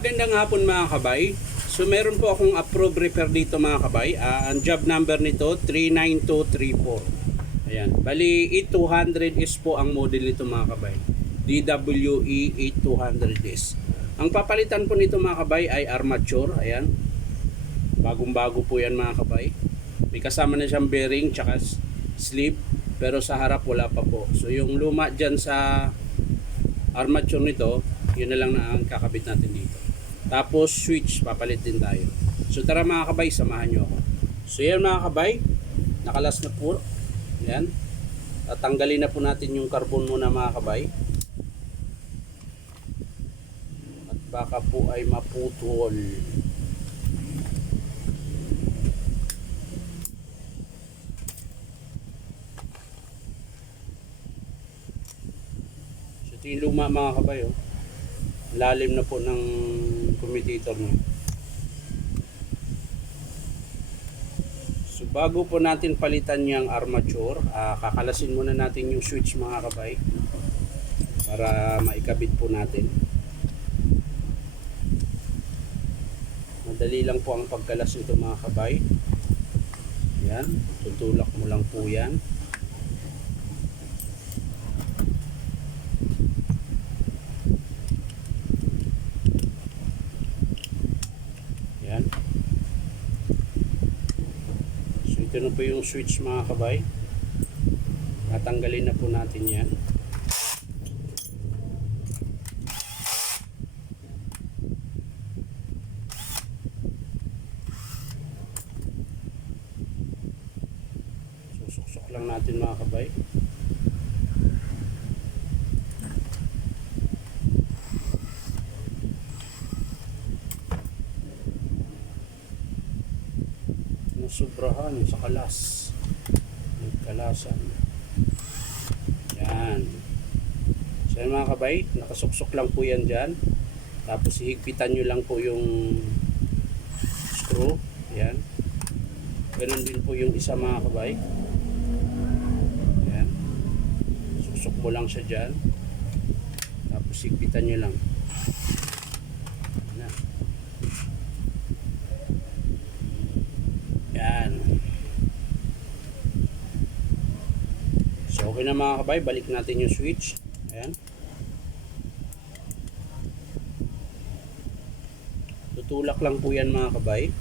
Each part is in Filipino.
Magandang hapon mga kabay. So meron po akong approved repair dito mga kabay. Ang job number nito 39234. Ayan. Bali 8200 is po ang model nito mga kabay. DWE 8200S. Ang papalitan po nito mga kabay ay armature. Ayan. Bagong-bago po yan mga kabay. May kasama na siyang bearing tsaka sleeve. Pero sa harap wala pa po. So yung luma dyan sa armature nito, yun na lang na ang kakabit natin dito. Tapos switch, papalit din tayo. So tara mga kabay, samahan nyo ako. So yan mga kabay, nakalas na po. Yan. Tatanggalin na po natin yung carbon muna mga kabay. At baka po ay maputol. So ito yung luma mga kabay oh. Lalim na po ng commutator niya. So bago po natin palitan yung armature, kakalasin muna natin yung switch mga kabay para maikabit po natin. Madali lang po ang pagkalas nito mga kabay. Yan, tutulak mo lang po yan. Yan. So ito na po yung switch mga kabay. Natanggalin na po natin yan. Susuksok lang natin mga kabay. Sobrahan sa kalas, nagkalasan. Yan. So yan mga kabay, nakasuksok lang po yan dyan. Tapos hihigpitan nyo lang po yung screw. Yan. Ganun din po yung isa mga kabay. Yan. Suksok mo lang siya dyan. Tapos higpitan nyo lang. Yan. So okay na mga kabay, balik natin yung switch. Ayan. Tutulak lang po yan mga kabay.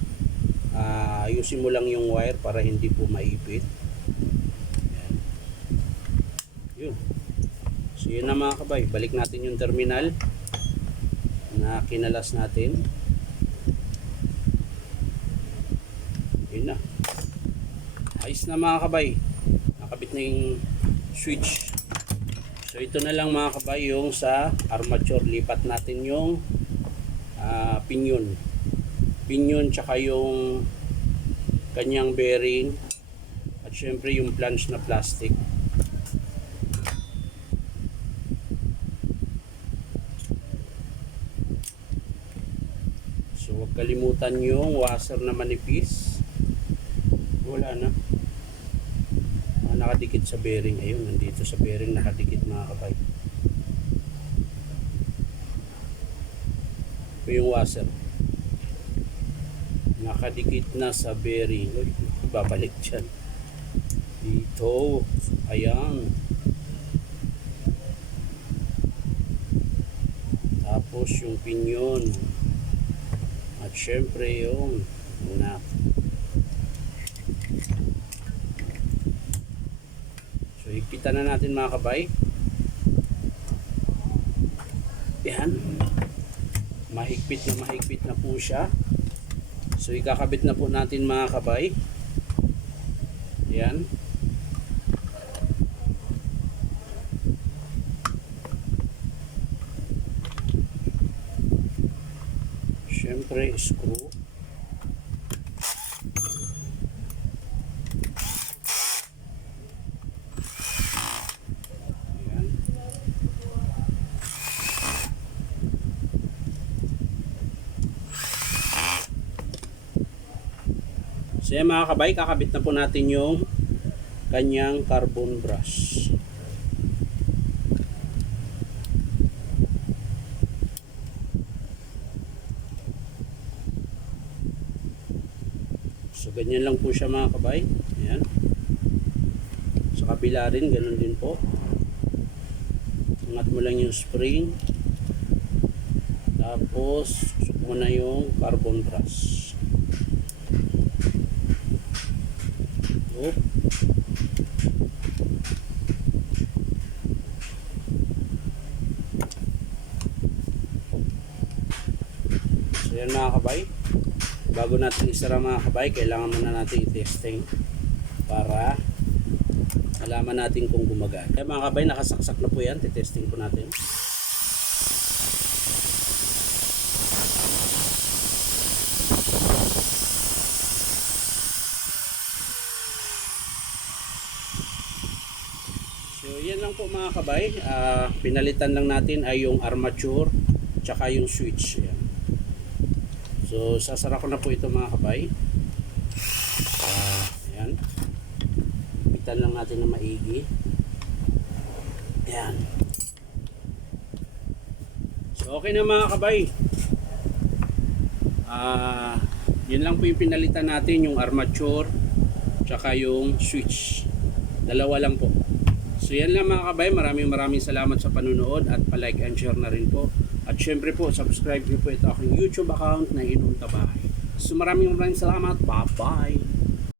Ayusin mo lang yung wire para hindi po maipit. Ayan. Yun. So yun na mga kabay, balik natin yung terminal na kinalas natin. Yun na. Ayos na mga kabay. Nakabit na yung switch. So ito na lang mga kabay yung sa armature. Lipat natin yung pinion. Pinion tsaka yung kanyang bearing. At syempre yung flange na plastic. So huwag kalimutan yung washer na manipis. Wala na. Nakadikit sa bearing. Ayun, nandito sa bearing nakadikit mga kabay. Ito yung washer. Nakadikit na sa bearing. Uy, babalik dyan. Dito. Ayan. Tapos yung pinion. At syempre yung nut. So higpitan na natin mga kabay. Yan. Mahigpit na po siya. So ikakabit na po natin mga kabay. Yan. Siyempre screw. So yan mga kabay, kakabit na po natin yung kanyang carbon brush. So ganyan lang po siya mga kabay. Ayan. Sa kabila rin, ganun din po. Angat mo lang yung spring. Tapos, susok mo na yung carbon brush. Oh. So yan mga kabay. Bago natin isara mga kabay, kailangan muna natin i-testing para malaman natin kung gumagana. Kaya mga kabay, nakasaksak na po yan. Titesting po natin. So yan lang po mga kabay. Pinalitan lang natin ay yung armature tsaka yung switch. Yan. So sasara ko na po ito mga kabay. Ayan. Pitan lang natin na maigi. Ayan. So okay na mga kabay. Yun lang po yung pinalitan natin, yung armature tsaka yung switch. Dalawa lang po. So yan lang mga kabay, maraming salamat sa panunood at pa-like and share na rin po. At syempre po, subscribe niyo po ito aking YouTube account na Inong Tabahay. So maraming salamat. Bye-bye.